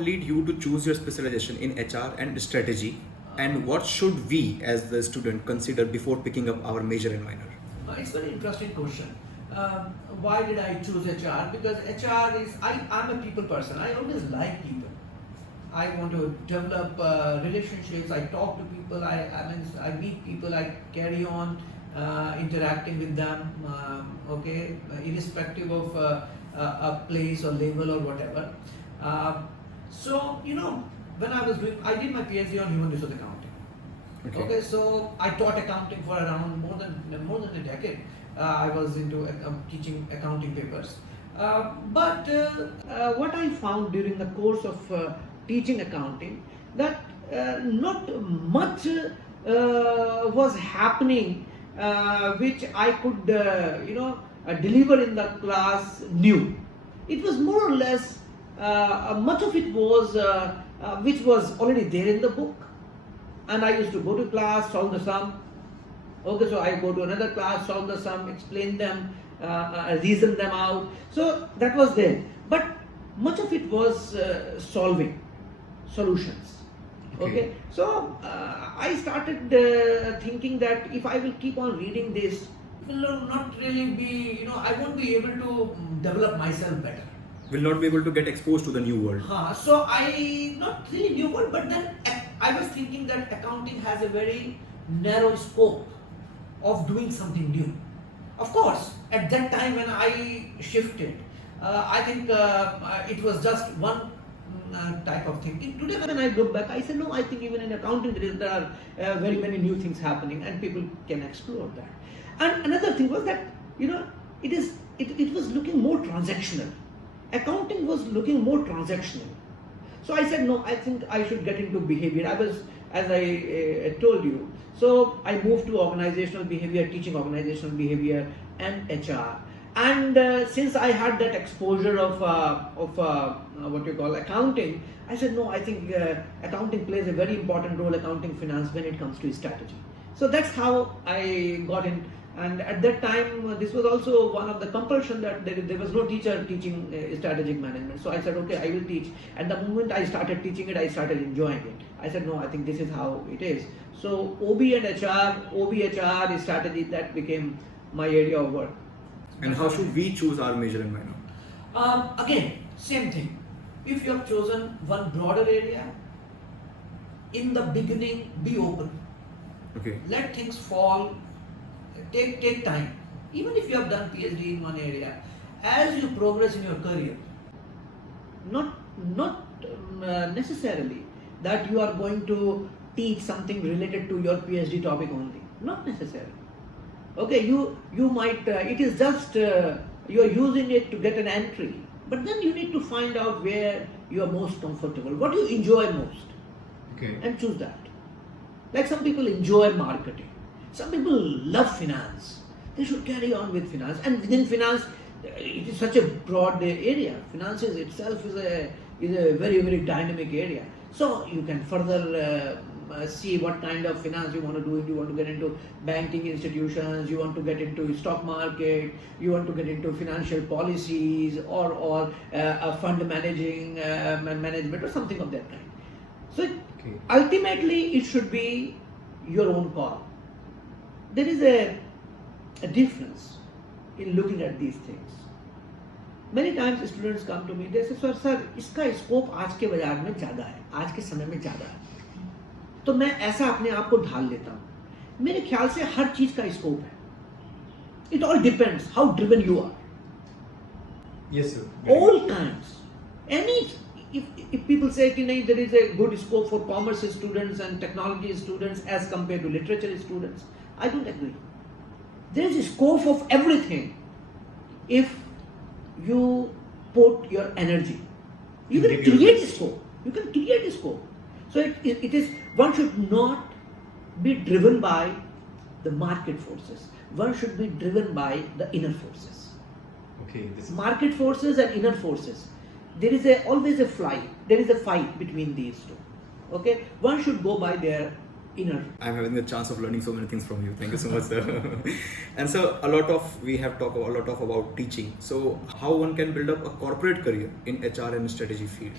Lead you to choose your specialization in HR and strategy, and what should we as the student consider before picking up our major and minor? It's a very interesting question. Why did I choose HR? Because HR is, I'm a people person. I always like people. I want to develop relationships. I talk to people. I meet people. I carry on interacting with them. Irrespective of a place or level or whatever. So when I did my PhD on human resource accounting. Okay, so I taught accounting for around more than a decade. I was into teaching accounting papers. But what I found during the course of teaching accounting, that not much was happening which I could deliver in the class new. It was more or less much of it was which was already there in the book, and I used to go to class, solve the sum. Okay, so I go to another class, solve the sum, explain them, reason them out. So that was there, but much of it was solving solutions. Okay, so I started thinking that if I will keep on reading this, it will not really be, I won't be able to develop myself better. Will not be able to get exposed to the new world. So I, not really new world, but then I was thinking that accounting has a very narrow scope of doing something new. Of course, at that time when I shifted, I think it was just one type of thinking. Today when I look back, I said, no, I think even in accounting there are very many new things happening and people can explore that. And another thing was that, it was looking more transactional. Accounting was looking more transactional. So I said, no, I think I should get into behavior. I was, as I told you, so I moved to organizational behavior, teaching organizational behavior and HR. And since I had that exposure of what you call accounting, I said, no, I think accounting plays a very important role, accounting finance, when it comes to strategy. So that's how I got in. And at that time, this was also one of the compulsion that there was no teacher teaching strategic management. So I said, okay, I will teach. And the moment I started teaching it, I started enjoying it. I said, no, I think this is how it is. So OB and HR, OB-HR strategy, that became my area of work. And how should we choose our major and minor? Again, same thing. If you have chosen one broader area, in the beginning, be open. Okay. Let things fall. Take time. Even if you have done PhD in one area, as you progress in your career, not necessarily that you are going to teach something related to your PhD topic only. Not necessarily. Okay, you might, it is just you are using it to get an entry, but then you need to find out where you are most comfortable, what you enjoy most, and choose that. Like some people enjoy marketing. Some people love finance. They should carry on with finance. And within finance, it is such a broad area. Finances itself is a very, very dynamic area. So you can further see what kind of finance you want to do. You want to get into banking institutions, you want to get into stock market, you want to get into financial policies or a fund management or something of that kind. So ultimately, it should be your own call. There is a difference in looking at these things. Many times students come to me, they say, sir, इसका scope आज के बाजार में ज़्यादा है, आज के समय में ज़्यादा है, तो मैं ऐसा अपने आप को ढाल लेता हूँ। मेरे ख्याल से हर चीज़ का स्कोप है. It all depends how driven you are. Yes, sir. All kinds. If people say that there is a good scope for commerce students and technology students as compared to literature students, I don't agree. There is a scope of everything if you put your energy. You can create a scope. You can create a scope. So it is, one should not be driven by the market forces. One should be driven by the inner forces. Market forces and inner forces. There is always a fight between these two. Okay, one should go by their inner. I'm having the chance of learning so many things from you. Thank you so much, sir. And so we have talked a lot about teaching. So how one can build up a corporate career in HR and strategy field?